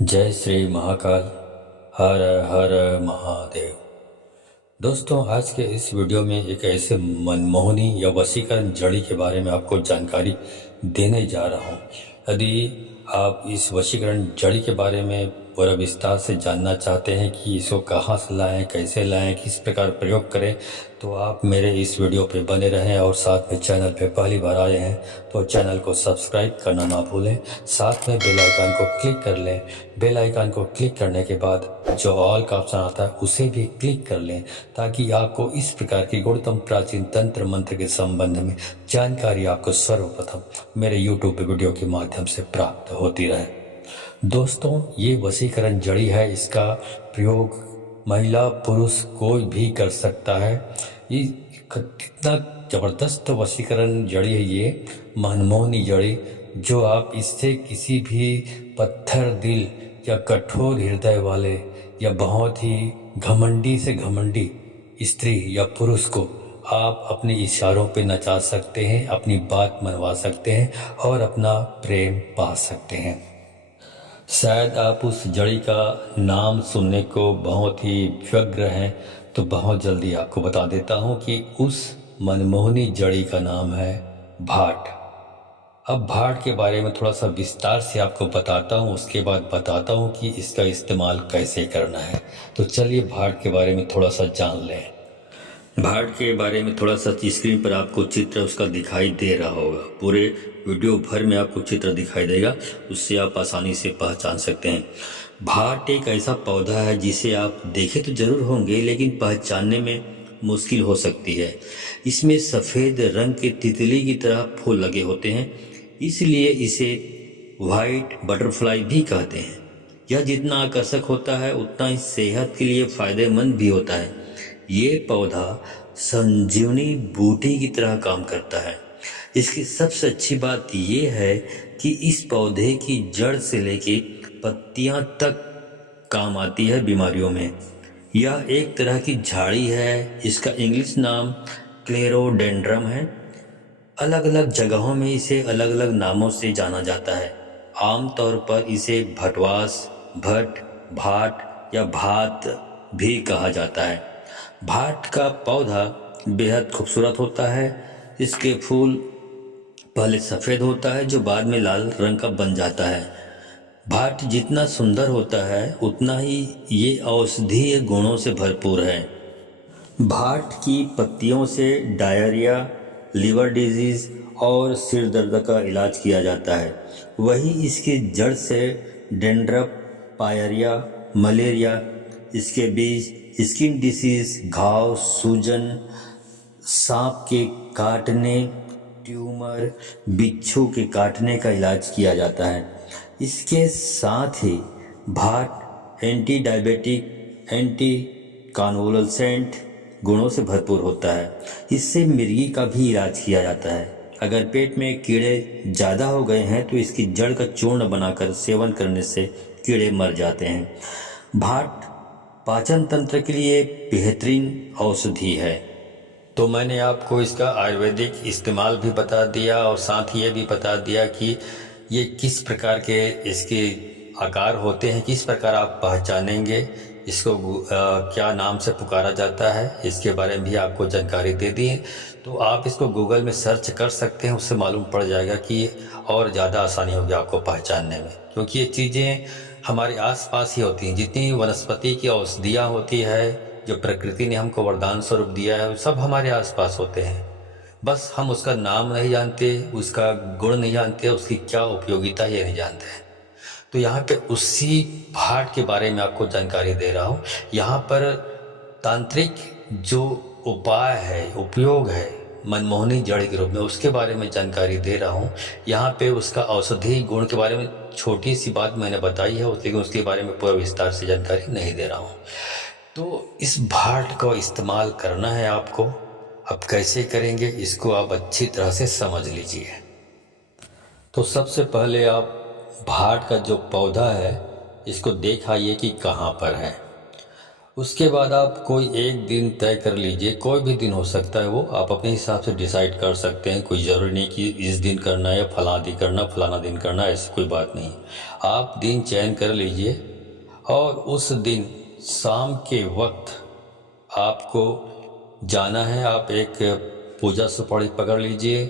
जय श्री महाकाल। हर हर महादेव। दोस्तों, आज के इस वीडियो में एक ऐसे मनमोहनी या वशीकरण जड़ी के बारे में आपको जानकारी देने जा रहा हूँ। यदि आप इस वशीकरण जड़ी के बारे में पूरा विस्तार से जानना चाहते हैं कि इसको कहाँ से लाएं, कैसे लाएं, किस प्रकार प्रयोग करें, तो आप मेरे इस वीडियो पे बने रहें। और साथ में चैनल पे पहली बार आए हैं तो चैनल को सब्सक्राइब करना ना भूलें। साथ में बेल आइकन को क्लिक कर लें। बेल आइकन को क्लिक करने के बाद जो ऑल का ऑप्शन आता है उसे भी क्लिक कर लें, ताकि आपको इस प्रकार की गुणतम प्राचीन तंत्र मंत्र के संबंध में जानकारी आपको सर्वप्रथम मेरे यूट्यूब वीडियो के माध्यम से प्राप्त होती रहे। दोस्तों, ये वशीकरण जड़ी है। इसका प्रयोग महिला पुरुष कोई भी कर सकता है। ये कितना ज़बरदस्त वशीकरण जड़ी है, ये मनमोहनी जड़ी, जो आप इससे किसी भी पत्थर दिल या कठोर हृदय वाले या बहुत ही घमंडी से घमंडी स्त्री या पुरुष को आप अपने इशारों पे नचा सकते हैं, अपनी बात मनवा सकते हैं और अपना प्रेम पा सकते हैं। शायद आप उस जड़ी का नाम सुनने को बहुत ही व्यग्र हैं, तो बहुत जल्दी आपको बता देता हूँ कि उस मनमोहनी जड़ी का नाम है भाट। अब भाट के बारे में थोड़ा सा विस्तार से आपको बताता हूँ, उसके बाद बताता हूँ कि इसका इस्तेमाल कैसे करना है। तो चलिए भाट के बारे में थोड़ा सा जान लें। भाट के बारे में थोड़ा सा स्क्रीन पर आपको चित्र उसका दिखाई दे रहा होगा। पूरे वीडियो भर में आपको चित्र दिखाई देगा, उससे आप आसानी से पहचान सकते हैं। भाट एक ऐसा पौधा है जिसे आप देखे तो जरूर होंगे, लेकिन पहचानने में मुश्किल हो सकती है। इसमें सफ़ेद रंग के तितली की तरह फूल लगे होते हैं, इसलिए इसे वाइट बटरफ्लाई भी कहते हैं। यह जितना आकर्षक होता है उतना ही सेहत के लिए फायदेमंद भी होता है। ये पौधा संजीवनी बूटी की तरह काम करता है। इसकी सबसे अच्छी बात यह है कि इस पौधे की जड़ से लेके पत्तियां तक काम आती है बीमारियों में। यह एक तरह की झाड़ी है। इसका इंग्लिश नाम क्लेरोडेंड्रम है। अलग अलग जगहों में इसे अलग अलग नामों से जाना जाता है। आमतौर पर इसे भटवास, भट, भाट या भात भी कहा जाता है। भाट का पौधा बेहद खूबसूरत होता है। इसके फूल पहले सफ़ेद होता है, जो बाद में लाल रंग का बन जाता है। भाट जितना सुंदर होता है उतना ही ये औषधीय गुणों से भरपूर है। भाट की पत्तियों से डायरिया, लिवर डिजीज और सिर दर्द का इलाज किया जाता है। वही इसकी जड़ से डेंड्रप, पायरिया, मलेरिया, इसके बीज स्किन डिसीज, घाव, सूजन, सांप के काटने, ट्यूमर, बिच्छू के काटने का इलाज किया जाता है। इसके साथ ही भाट एंटी डायबिटिक, एंटी कॉन्वोलेसेंट गुणों से भरपूर होता है। इससे मिर्गी का भी इलाज किया जाता है। अगर पेट में कीड़े ज़्यादा हो गए हैं तो इसकी जड़ का चूर्ण बनाकर सेवन करने से कीड़े मर जाते हैं। भाट पाचन तंत्र के लिए बेहतरीन औषधि है। तो मैंने आपको इसका आयुर्वेदिक इस्तेमाल भी बता दिया और साथ ही ये भी बता दिया कि ये किस प्रकार के इसके आकार होते हैं, किस प्रकार आप पहचानेंगे इसको, क्या नाम से पुकारा जाता है, इसके बारे में भी आपको जानकारी दे दी है। तो आप इसको गूगल में सर्च कर सकते हैं, उससे मालूम पड़ जाएगा कि और ज़्यादा आसानी होगी आपको पहचानने में, क्योंकि ये चीज़ें हमारे आसपास ही होती हैं। जितनी वनस्पति की औषधियाँ होती है, जो प्रकृति ने हमको वरदान स्वरूप दिया है, वो सब हमारे आसपास होते हैं। बस हम उसका नाम नहीं जानते, उसका गुण नहीं जानते, उसकी क्या उपयोगिता ये नहीं जानते हैं। तो यहाँ पे उसी भाट के बारे में आपको जानकारी दे रहा हूँ। यहाँ पर तांत्रिक जो उपाय है, उपयोग है मनमोहनी जड़ के रूप में, उसके बारे में जानकारी दे रहा हूँ। यहाँ पे उसका औषधि गुण के बारे में छोटी सी बात मैंने बताई है, लेकिन उसके बारे में पूरा विस्तार से जानकारी नहीं दे रहा हूँ। तो इस भाट का इस्तेमाल करना है आपको। अब कैसे करेंगे इसको आप अच्छी तरह से समझ लीजिए। तो सबसे पहले आप भाट का जो पौधा है इसको देख आइए कि कहाँ पर है। उसके बाद आप कोई एक दिन तय कर लीजिए, कोई भी दिन हो सकता है, वो आप अपने हिसाब से डिसाइड कर सकते हैं। कोई ज़रूरी नहीं कि इस दिन करना है या फलाना दिन करना, ऐसी कोई बात नहीं। आप दिन चयन कर लीजिए और उस दिन शाम के वक्त आपको जाना है। आप एक पूजा सुपारी पकड़ लीजिए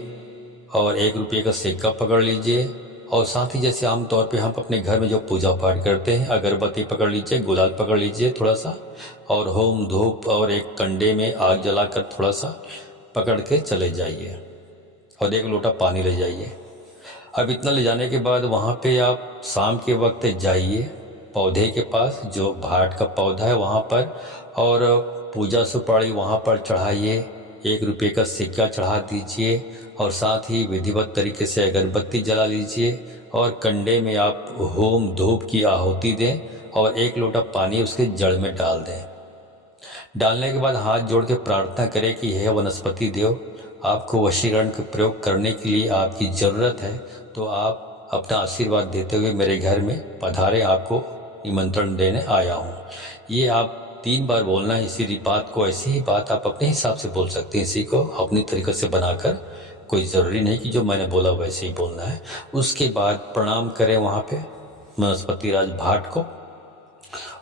और 1 रुपये का सिक्का पकड़ लीजिए और साथ ही जैसे आमतौर पे हम अपने घर में जो पूजा पाठ करते हैं, अगरबत्ती पकड़ लीजिए, गुलाल पकड़ लीजिए थोड़ा सा, और होम धूप और एक कंडे में आग जलाकर थोड़ा सा पकड़ के चले जाइए और 1 लोटा पानी ले जाइए। अब इतना ले जाने के बाद वहाँ पे आप शाम के वक्त जाइए पौधे के पास, जो भाट का पौधा है वहाँ पर, और पूजा सुपारी वहाँ पर चढ़ाइए, 1 रुपये का सिक्का चढ़ा दीजिए और साथ ही विधिवत तरीके से अगरबत्ती जला लीजिए और कंडे में आप होम धूप की आहुति दें और 1 लोटा पानी उसके जड़ में डाल दें। डालने के बाद हाथ जोड़ के प्रार्थना करें कि हे वनस्पति देव, आपको वशीकरण का प्रयोग करने के लिए आपकी ज़रूरत है, तो आप अपना आशीर्वाद देते हुए मेरे घर में पधारें, आपको निमंत्रण देने आया हूँ। ये आप 3 बार बोलना है। इसी बात को, ऐसी ही बात आप अपने हिसाब से बोल सकते हैं, इसी को अपनी तरीक़े से बनाकर। कोई ज़रूरी नहीं कि जो मैंने बोला वैसे ही बोलना है। उसके बाद प्रणाम करें वहाँ पे वनस्पति राज भाट को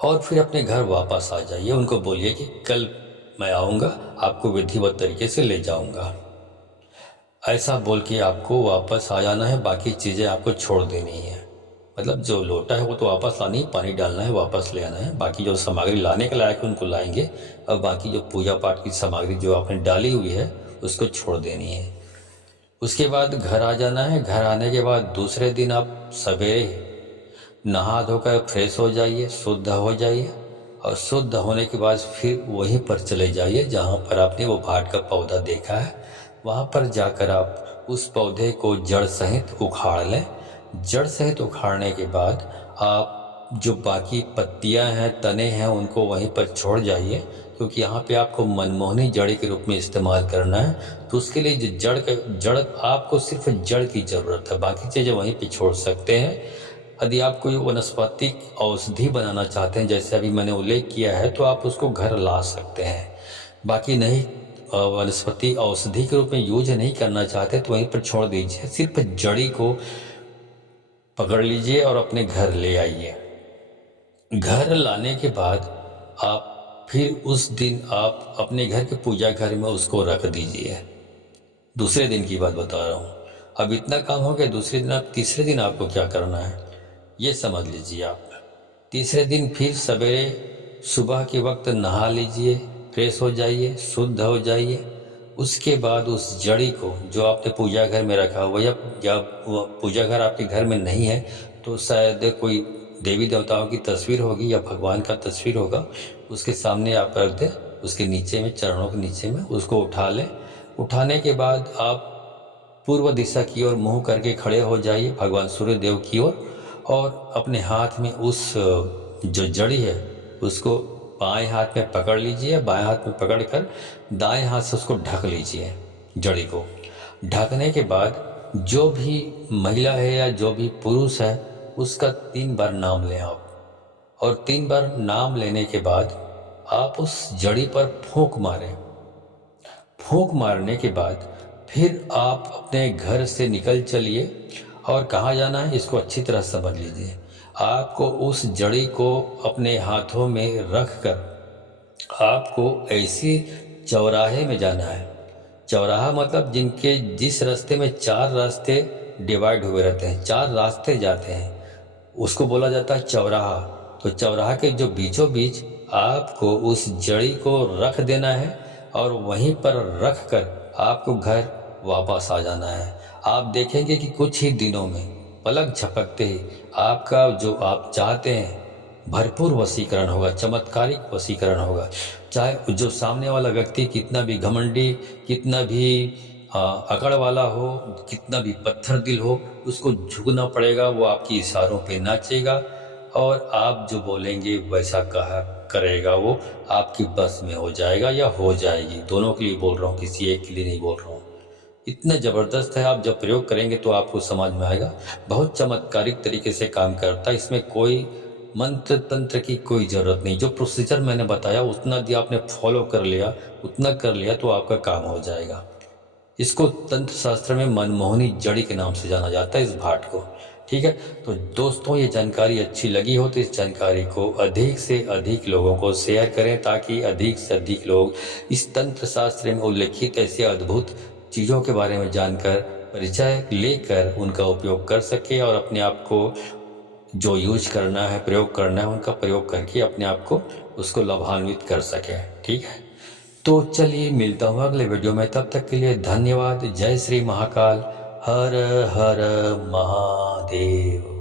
और फिर अपने घर वापस आ जाइए। उनको बोलिए कि कल मैं आऊँगा, आपको विधिवत तरीके से ले जाऊँगा। ऐसा बोल के आपको वापस आ जाना है। बाकी चीज़ें आपको छोड़ देनी है, मतलब जो लोटा है वो तो वापस लानी, पानी डालना है, वापस ले आना है। बाकी जो सामग्री लाने के लायक उनको लाएंगे और बाकी जो पूजा पाठ की सामग्री जो आपने डाली हुई है उसको छोड़ देनी है। उसके बाद घर आ जाना है। घर आने के बाद दूसरे दिन आप सवेरे नहा धोकर फ्रेश हो जाइए, शुद्ध हो जाइए और शुद्ध होने के बाद फिर वहीं पर चले जाइए जहाँ पर आपने वो भाट का पौधा देखा है। वहाँ पर जाकर आप उस पौधे को जड़ सहित उखाड़ लें। जड़ सहित उखाड़ने के बाद आप जो बाकी पत्तियां हैं, तने हैं, उनको वहीं पर छोड़ जाइए, क्योंकि यहाँ पे आपको मनमोहनी जड़ के रूप में इस्तेमाल करना है। तो उसके लिए जो जड़ आपको सिर्फ जड़ की ज़रूरत है, बाकी चीज़ें वहीं पे छोड़ सकते हैं। यदि आप कोई वनस्पतिक औषधि बनाना चाहते हैं, जैसे अभी मैंने उल्लेख किया है, तो आप उसको घर ला सकते हैं। बाकी नहीं, वनस्पति औषधि के रूप में यूज नहीं करना चाहते तो वहीं पर छोड़ दीजिए। सिर्फ जड़ी को पकड़ लीजिए और अपने घर ले आइए। घर लाने के बाद आप फिर उस दिन आप अपने घर के पूजा घर में उसको रख दीजिए। दूसरे दिन की बात बता रहा हूँ। अब इतना काम हो गया। दूसरे दिन आप, तीसरे दिन आपको क्या करना है ये समझ लीजिए आप। तीसरे दिन फिर सवेरे सुबह के वक्त नहा लीजिए, फ्रेश हो जाइए, शुद्ध हो जाइए। उसके बाद उस जड़ी को जो आपने पूजा घर में रखा हुआ, या पूजा घर आपके घर में नहीं है तो शायद कोई देवी देवताओं की तस्वीर होगी या भगवान का तस्वीर होगा, उसके सामने आप रख दें। उसके नीचे में, चरणों के नीचे में उसको उठा लें। उठाने के बाद आप पूर्व दिशा की ओर मुँह करके खड़े हो जाइए, भगवान सूर्य देव की ओर, और अपने हाथ में उस जो जड़ी है उसको बाएं हाथ में पकड़ लीजिए। बाएं हाथ में पकड़कर दाएं हाथ से उसको ढक लीजिए। जड़ी को ढकने के बाद जो भी महिला है या जो भी पुरुष है उसका 3 बार नाम लें आप, और 3 बार नाम लेने के बाद आप उस जड़ी पर फूंक मारें। फूंक मारने के बाद फिर आप अपने घर से निकल चलिए। और कहाँ जाना है इसको अच्छी तरह समझ लीजिए। आपको उस जड़ी को अपने हाथों में रख कर आपको ऐसी चौराहे में जाना है। चौराहा मतलब जिस रास्ते में 4 रास्ते डिवाइड हुए रहते हैं, 4 रास्ते जाते हैं, उसको बोला जाता है चौराहा। तो चौराहा के जो बीचों बीच आपको उस जड़ी को रख देना है और वहीं पर रख कर आपको घर वापस आ जाना है। आप देखेंगे कि कुछ ही दिनों में, पलक झपकते ही, आपका जो आप चाहते हैं भरपूर वशीकरण होगा, चमत्कारिक वशीकरण होगा। चाहे जो सामने वाला व्यक्ति कितना भी घमंडी, कितना भी अकड़ वाला हो, कितना भी पत्थर दिल हो, उसको झुकना पड़ेगा। वो आपकी इशारों पे नाचेगा और आप जो बोलेंगे वैसा कहा करेगा। वो आपकी बस में हो जाएगा या हो जाएगी। दोनों के लिए बोल रहा हूँ, किसी एक के लिए नहीं बोल रहा हूँ। इतना ज़बरदस्त है, आप जब प्रयोग करेंगे तो आपको समझ में आएगा। बहुत चमत्कारिक तरीके से काम करता है। इसमें कोई मंत्र तंत्र की कोई ज़रूरत नहीं। जो प्रोसीजर मैंने बताया उतना यदि आपने फॉलो कर लिया, उतना कर लिया तो आपका काम हो जाएगा। इसको तंत्र शास्त्र में मनमोहनी जड़ी के नाम से जाना जाता है, इस भाट को। ठीक है, तो दोस्तों ये जानकारी अच्छी लगी हो तो इस जानकारी को अधिक से अधिक लोगों को शेयर करें, ताकि अधिक से अधिक लोग इस तंत्र शास्त्र में उल्लेखित ऐसे अद्भुत चीज़ों के बारे में जानकर परिचय लेकर उनका उपयोग कर सके और अपने आप को जो यूज करना है, प्रयोग करना है, उनका प्रयोग करके अपने आप को उसको लाभान्वित कर सके। ठीक है, तो चलिए मिलता हूँ अगले वीडियो में। तब तक के लिए धन्यवाद। जय श्री महाकाल। हर हर महादेव।